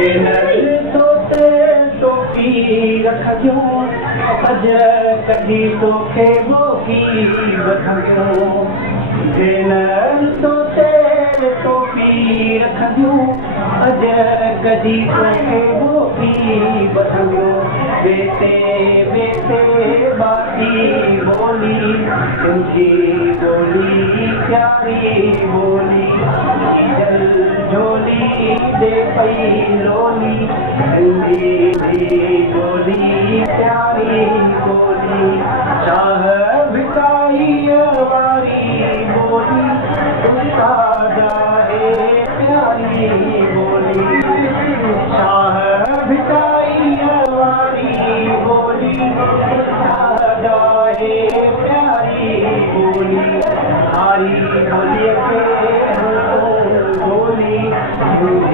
तोते टोपी रखियो अज कढी तोखे मोकी वठियो तोते टोपी रखियो अज कढी तोखे मोकी वठियो बेटे बेटे बाकी बोली तुझी बोली प्यारी बोली जल झोली दे पई लोली बोली प्यारी बोली शाह भिकाई वारी बोली तुझा जाए प्यारी बोली शाह भिकाई वारी बोली तुझा जाए प्यारी बोली सारी बोली के बोली